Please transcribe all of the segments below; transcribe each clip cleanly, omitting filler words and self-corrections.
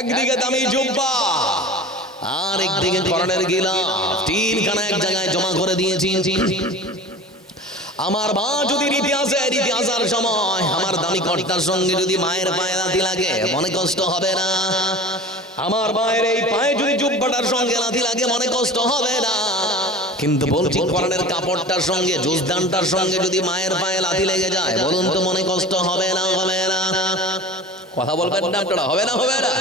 একদিকে দামি জুব্বা আর একদিকে কোরআনের গিলাফ, তিনখানা এক জায়গায় জমা করে দিয়েছি। আমার মা যদি রীতি আসার সময় আমার দামি কর্তার সঙ্গে যদি মায়ের পায়ে লাথি লাগে মনে কষ্ট হবে না? আমার মায়ের এই পায়ে যদি জুব্বাটার সঙ্গে লাথি লাগে মনে কষ্ট হবে না? কিন্তু বলছি কোরআনের কাপড়টার সঙ্গে জুজদানটার সঙ্গে যদি মায়ের পায়ে লাথি লেগে যায় বলুন তো মনে কষ্ট হবে না? হবে না? কথা বলবেন না আপনারা? হবে না? হবে না?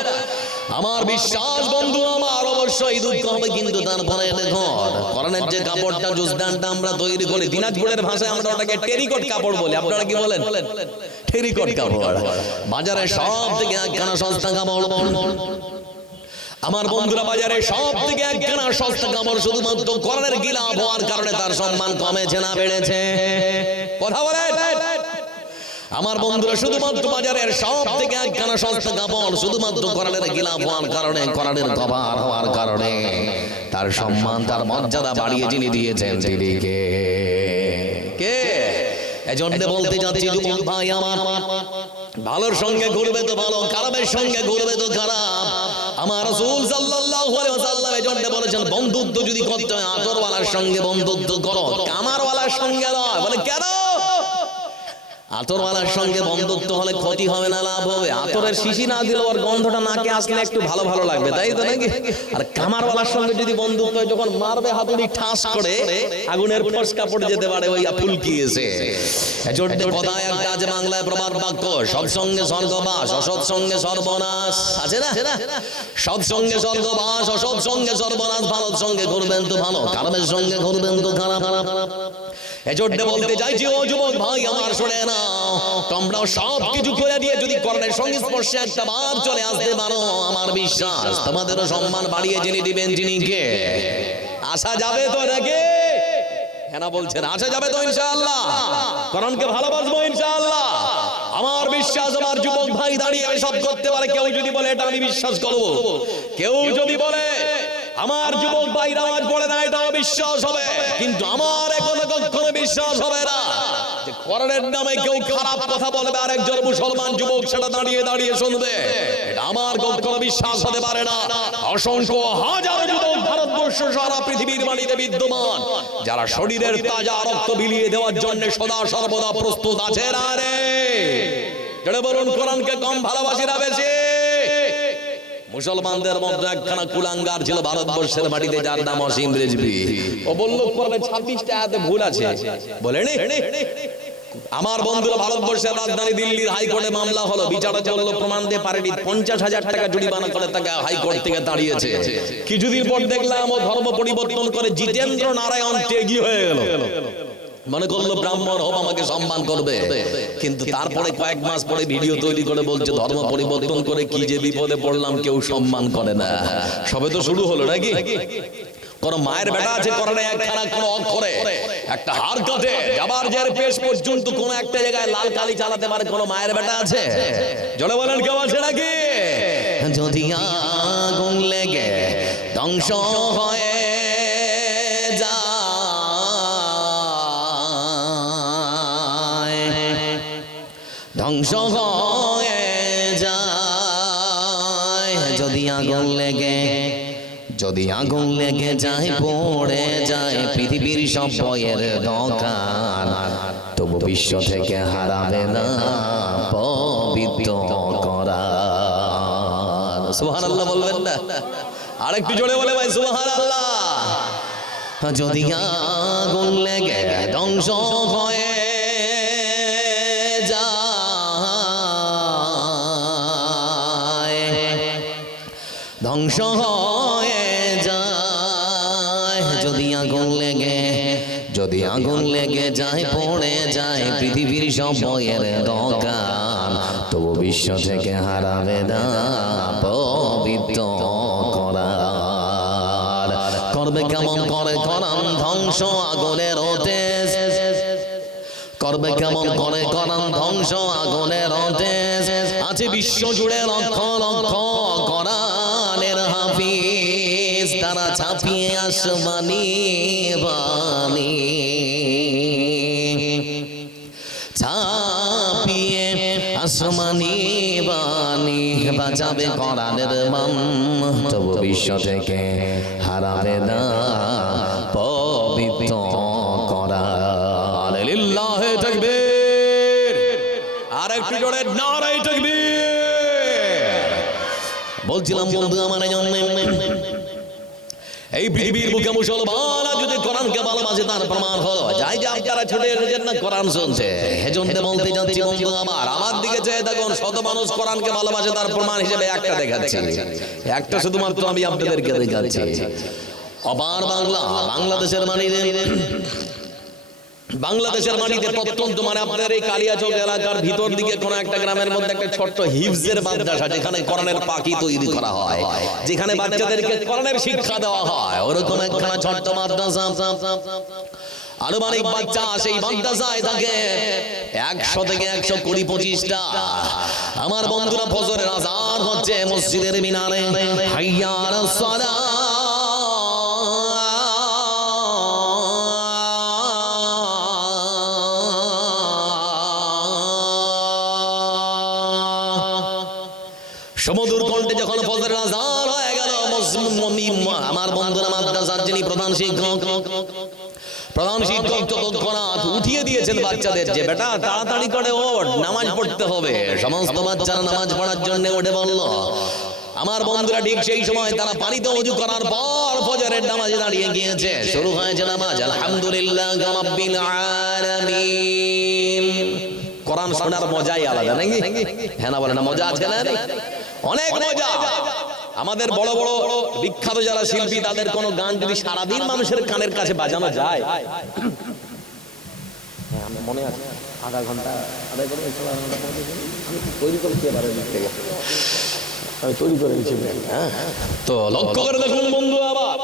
আমার বিশ্বাস বন্ধু আমার অবশ্যই দুঃখ হবে, কিন্তু তারপরে দেখুন কোরআনের যে কাপড়টা জুজদানটা আমরা তৈরি করি, দিনাজপুরের ভাষায় আমরা ওটাকে টেরিকট কাপড় বলি। আপনারা কি বলেন? টেরিকট কাপড়। বাজারে সব থেকে একখানা সস্তা কাপড়। আমার বন্ধুরা, বাজারে সব থেকে একখানা সস্তা কাপড় শুধুমাত্র কোরআনের গিলাফ হওয়ার কারণে তার সম্মান কমেছে না বেড়েছে? কথা বলেন। আমার বন্ধুরা, শুধুমাত্র বাজারের সব থেকে একখানা সস্তা কাপড় শুধুমাত্র কোরআনের গিলাফ হওয়ার কারণে, কোরআনের কভার হওয়ার কারণে তার সম্মান, তার মর্যাদা বাড়িয়ে যিনি দিয়েছেন তিনি কে? কে? এজন্য বলতে যাচ্ছি যুবক ভাই আমার, ভালোর সঙ্গে ঘুরবে তো ভালো, খারাপের সঙ্গে ঘুরবে তো খারাপ। আমার রাসূল সাল্লাল্লাহু আলাইহি ওয়াসাল্লাম এজন্য বলেছেন, বন্ধুত্ব যদি করতে হয় আতরওয়ালার সঙ্গে বন্ধুত্ব করো, কামারওয়ালার সঙ্গে নয়। বলে কেন? আতরওয়ালার সঙ্গে বন্ধুত্ব হলে ক্ষতি হবে না লাভ হবে? আতরের শিশি না দিলে ওর গন্ধটা নাকে আসলে একটু ভালো ভালো লাগবে, তাই তো নাকি? আর কামারওয়ালার সঙ্গে যদি বন্ধুত্ব হয়, যখন মারবে হাতুড়ি ঠাস করে আগুনের ফসকা পড়ে যেতে পারে, ওই ফুলকি এসে। এজন্য কথায় একটা আছে বাংলায় প্রবাদ বাক্য, সৎ সঙ্গে স্বর্গবাস, অসৎ সঙ্গে সর্বনাশ, আছে না? সৎ সঙ্গে স্বর্গবাস, অসৎ সঙ্গে সর্বনাশ। ভালোর সঙ্গে ঘুরবেন তো ভালো, খারাপের সঙ্গে ঘুরবেন তো খারাপ। এজন্য বলতে চাইছি ও যুবক ভাই আমার, শুনে নাও, তোমরাও সব কিছু করে দিয়ে যদি কোরআনের সংস্পর্শে একটা বার চলে আসতে পারো, আমার বিশ্বাস তোমাদেরও সম্মান বাড়িয়ে যিনি দিবেন যিনি কে? আসা যাবে তো নাকি? কেন বলছেন? আসা যাবে তো ইনশাআল্লাহ? কোরআনকে ভালোবাসবো ইনশাআল্লাহ। আমার বিশ্বাস আমার যুবক ভাই দাঁড়িয়ে সব করতে পারে। কেউ যদি বলে এটা আমি বিশ্বাস করব, কেউ যদি বলে আমার যুবক ভাই নামাজ পড়ে না, এটাও বিশ্বাস হবে, কিন্তু আমার একথা কখনো বিশ্বাস হবে না যে কোরআনের নামে কেউ খারাপ কথা বলবে আর একজন মুসলমান যুবক সেটা দাঁড়িয়ে দাঁড়িয়ে শুনবে। এটা আমার কখনো বিশ্বাস হতে পারে না। অসংখ্য হাজার যুবক ভারতবর্ষ সারা পৃথিবীর মাটিতে বিদ্যমান, যারা শরীরের তাজা রক্ত বিলিয়ে দেওয়ার জন্য সদা সর্বদা প্রস্তুত আছে। না রে, যারা বলুন কোরআনকে কম ভালোবাসি না বেশি? মুসলমানদের মধ্যে একখানা কুলাঙ্গার ছিল ভারতবর্ষের মাটিতে, যার নাম অসীম রেজভি। ও বলল কোরআনে 26টা আয়াতে ভুল আছে, বলেনি? আমার বন্ধুরা, ভারতবর্ষের রাজধানী দিল্লির হাইকোর্টে মামলা হলো, বিচারক বলল প্রমাণ দিয়ে পারেনি, 50,000 টাকা জরিমানা করে তাকে হাইকোর্ট থেকে তাড়িয়েছে। কিছুদিন পর দেখলাম ও ধর্ম পরিবর্তন করে জিতেন্দ্র নারায়ণ ত্যাগী হয়ে গেল। মনে করলো ব্রাহ্মণ হোক আমাকে সম্মান করবে, কিন্তু তারপরে কয়েক মাস পরে ভিডিও তৈরি করে বলছে ধর্ম পরিবর্তন করে কি যে বিপদে পড়লাম, কেউ সম্মান করে না। সবে তো শুরু হলো নাকি? কোন মায়ের বেটা আছে কোরআনে একখানা কোন অক্ষরে একটা হার কাটে যাবার জের পেশ পর্যন্ত কোন একটা জায়গায় লাল কালি চালাতে পারে কোন মায়ের বেটা আছে? জোরে বলেন, কেউ আছে নাকি? যদি আগুন লেগে ধ্বংস হয়ে ধ্বংস হয়ে যায়, যদি আগুন লেগে যায়, পড়ে যায় পৃথিবীর সব বইয়ের দোকান, তবু বিশ্ব থেকে হারাবে না পবিত্র কোরআন। সুবহানাল্লাহ বলবেন না? আরেকটু জোরে বলে ভাই সুবহানাল্লাহ। যদি আগুন লেগে ধ্বংস হয়ে ধ্বংস হয়ে যায়, যদি আগুন লেগে যায়, পড়ে যায় পৃথিবীর সব বইয়ের দোকান, তবু বিশ্ব থেকে হারাবে না পবিত্র কোরআন। করবে কেমন করে কোরআন ধ্বংস আগুনের তেজ, করবে কেমন করে কোরআন ধ্বংস আগুনের তেজ। আছে বিশ্ব জুড়ে লক্ষ লক্ষ কোরআনের হাফিজ, তারা ছাপিয়ে আসমানি বাণী, ছাপিয়ে আসমানি বাণী। বাঁচাবে কোরআনের মান, তবু বিশ্ব থেকে হারাবে না পবিত্র কোরআন। লিল্লাহি তাকবীর। আর একটু জোরে নারায়ে তাকবীর। বলছিলাম বন্ধু আমার জন্য এই পৃথিবীর বুকে মুসলমান যদি কোরআনকে ভালোবাসে তার প্রমাণ হলো যাই যে আপনারা ছুটে এসেছেন না কোরআন শুনছে। হেজন্তে বলতে যাচ্ছি বন্ধু আমার দিকে চেয়ে দেখুন, শত মানুষ কোরআনকে ভালোবাসে তার প্রমাণ হিসেবে একটা দেখাচ্ছি, একটা শুধুমাত্র আমি আপনাদেরকে দেখাচ্ছি। অপার বাংলা, বাংলাদেশের মাটিতে প্রত্যন্ত মানে আপনাদের এই কালিয়াচক এলাকার ভিতর দিকে কোন একটা গ্রামের মধ্যে একটা ছোট্ট হিফজের মাদ্রাসা, যেখানে কোরআনের পাখি তৈরি করা হয়, যেখানে বাচ্চাদেরকে কোরআনের শিক্ষা দেওয়া হয়, ওরকম একখানা ছোট্ট মাদ্রাসা। আনুমানিক বাচ্চা সেই মাদ্রাসায় থাকে 100 থেকে 120-25টা। আমার বন্ধুরা ফজরের আযান হচ্ছে মসজিদের মিনারে, হাইয়া আলাস সালাহ, সমুদ্র কণ্ঠে যখন ফজরের আযান হয়ে গেল, আমার বন্ধুরা মাদ্রাসার যিনি প্রধান শিক্ষক তৎক্ষণাৎ উঠিয়ে দিয়েছেন বাচ্চাদের যে বেটা তাড়াতাড়ি করে ওঠ, নামাজ পড়তে হবে। সমস্ত বাচ্চারা নামাজ পড়ার জন্য উঠে বলল। আমার বন্ধুরা ঠিক সেই সময় তারা পানিতে ওযু করার পর ফজরের নামাজে দাঁড়িয়ে গিয়েছে। শুরু হয়েছে নামাজ, আলহামদুলিল্লাহ রাব্বিল আলামিন। কোরআন শোনার মজাই আলাদা নাকি? হ্যাঁ না বলে না, মজা আছে না? অনেক মজা। আমাদের বড় বড় বিখ্যাত যারা শিল্পী, তাদের কোন গান যদি সারাদিন মানুষের কানের কাছে বাজানো যায়, মনে আছে আধা ঘন্টা আদায় করে তৈরি করেছি, আমি তৈরি করে দিচ্ছি। তো লক্ষ্য করে দেখুন বন্ধু, আবার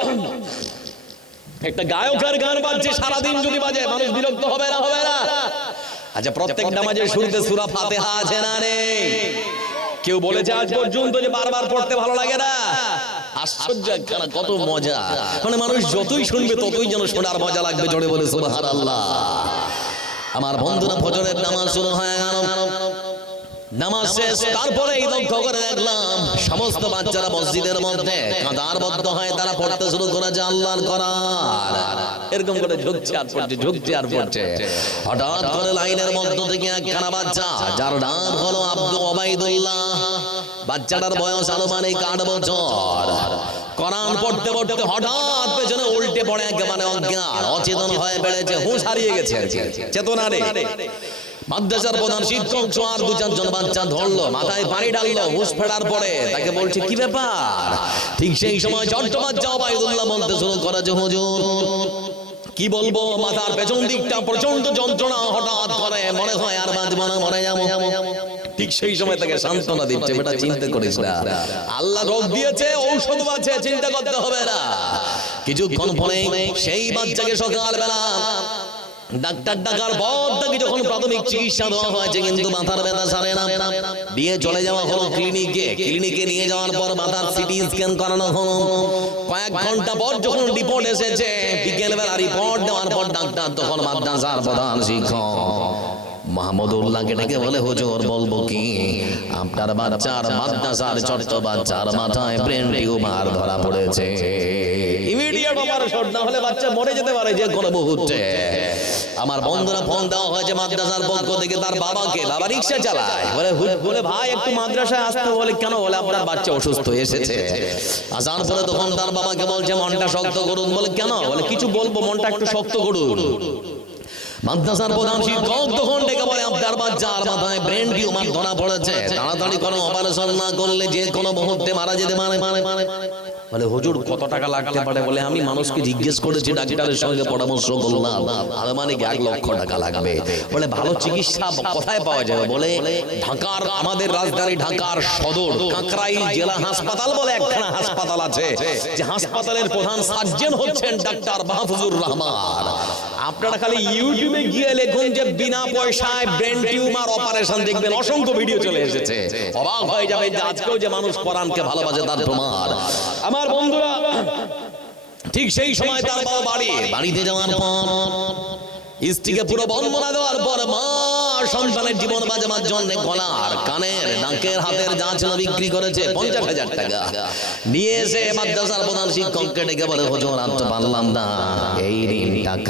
একটা গায়কের গান বাজছে সারাদিন যদি বাজে, মানুষ বিরক্ত হবে না? হবে না? আচ্ছা, প্রত্যেক নামাজের শুরুতে সূরা ফাতিহা আছে না নেই? কেউ বলেছে আজ পর্যন্ত যে বারবার পড়তে ভালো লাগে না? আশ্চর্য একখানা, কত মজা। মানে মানুষ যতই শুনবে ততই যেন শোনার মজা লাগবে। জোরে বলে সুবহানাল্লাহ। আমার বন্ধুরা ফজরের নামাজ শুরু হয়ে গেল, নামাজ শেষ, তারপরে এই লক্ষ্য করে দেখলাম সমস্ত বাচ্চারা মসজিদের মধ্যে কাতারবদ্ধ হয়ে তারা পড়তে শুরু করেছে আল্লাহর কোরআন। এরকম করে ঝুঁকছে আর পড়ছে, ঝুঁকছে আর পড়ছে। হঠাৎ করে লাইনের মধ্য থেকে একখানা বাচ্চা, যার নাম হলো আব্দুল ওবাইদুল্লাহ, বাচ্চাটার বয়স আনুমানিক 8 বছর, কোরআন পড়তে পড়তে হঠাৎ পেছনে উল্টে পড়ে, একেবারে অজ্ঞান অচেতন হয়ে বেড়েছে, হুঁশ হারিয়ে গেছে, চেতনা নেই। মাদ্রাসার প্রধান শিক্ষক আর 2-4 জন বাচ্চা ধরলো, মাথায় পানি ডাললো, হুঁশ ফেরার পরে তাকে বলছে কি ব্যাপার? ঠিক সেই সময় ছোট্ট বাচ্চা ওবাইদুল্লাহ বলতে শুরু করেছে, হুজুর কি বলবো, মাথার পেছন দিকটা প্রচন্ড যন্ত্রণা, হঠাৎ করে মনে হয় আর বাঁচবো না, মরে যাবো। ঠিক সেই সময় তাকে সান্ত্বনা দিচ্ছে, বেটা চিন্তা করিস না, আল্লাহ রোগ দিয়েছে, ঔষধ আছে, চিন্তা করতে হবে না। কিছুক্ষণ পরে সেই বাচ্চাকে সকালবেলা ডাক্তার ডাকার পর তাকে যখন প্রাথমিক চিকিৎসা দেওয়া হয়েছে, কিন্তু মাথার ব্যথা সারে না, দিয়ে চলে যাওয়া হলো ক্লিনিকে। ক্লিনিকে নিয়ে যাওয়ার পর মাথার সিটি স্ক্যান করানো হলো। কয়েক ঘন্টা পর যখন রিপোর্ট এসেছে, বিকেলবেলা রিপোর্ট দেওয়ার পর ডাক্তার তখন মাদ্রাসার প্রধান শিক্ষক মাহমুদুল্লাহকে ডেকে বলে, হুজুর বলবো কি, আপনার বাচ্চার মাদ্রাসার ছোট্ট বাচ্চার মাথায় ব্রেন টিউমার ধরা পড়েছে, ইমিডিয়েট অপারেশন না হলে বাচ্চা মরে যেতে পারে যে কোনো মুহূর্তে। আমার বন্ধুরা ফোন দেওয়া হয়েছে মাদ্রাসার পক্ষ থেকে তার বাবাকে, বাবা রিক্সা চালায়, বলে ভাই একটু মাদ্রাসায় আসতে। বলে কেন? বলে আপনার বাচ্চা অসুস্থ এসেছে। আসার পরে তখন তার বাবাকে বলছে মনটা শক্ত করুন। বলে কেন? বলে কিছু বলবো, মনটা একটু শক্ত করুন। মাদ্রাসার প্রধান শিক্ষক তখন ডেকে বলে, আপনার বাচ্চার মাথায় ব্রেন টিউমার ধরা পড়েছে, তাড়াতাড়ি কোনো অপারেশন না করলে যে কোনো মুহূর্তে মারা যেতে পারে। বলে হুজুর কত টাকা লাগতে পারে? বলে আমি মানুষকে জিজ্ঞেস করেছি, ডাক্তারের সঙ্গে পরামর্শ করলাম, আনুমানিক 1 লক্ষ টাকা লাগবে। বলে ভালো চিকিৎসা কোথায় পাওয়া যাবে? বলে ঢাকার, আমাদের রাজধানী ঢাকার সদর কাকরাইল জেলা হাসপাতাল বলে একখানা হাসপাতাল আছে, যে হাসপাতালের প্রধান সার্জন হচ্ছেন ডাক্তার মাহফুজুর রহমান। আপনারা খালি ইউটিউবে গিয়ে লিখুন যে বিনা পয়সায় ব্রেন টিউমার অপারেশন, দেখবেন অসংখ্য ভিডিও চলে এসেছে। অবাক হয়ে যাবে যে আজকেও যে মানুষ কোরআনকে ভালোবাসে তার প্রমাণ। আমার বন্ধুরা ঠিক সেই সময় তার বাবা বাড়িতে যাওয়ার পর স্ত্রীকে পুরো বর্ণনা দেওয়ার পর মা সন্তানের জীবন বাঁচাবার জন্য গলার, কানের, নাকের, হাতের যা ছিল বিক্রি করেছে 50,000 টাকা নিয়ে এসে মাদ্রাসার প্রধান শিক্ষককে ডেকে বলে, হুজুর আর তো পারলাম না, এই ঋণ টাকা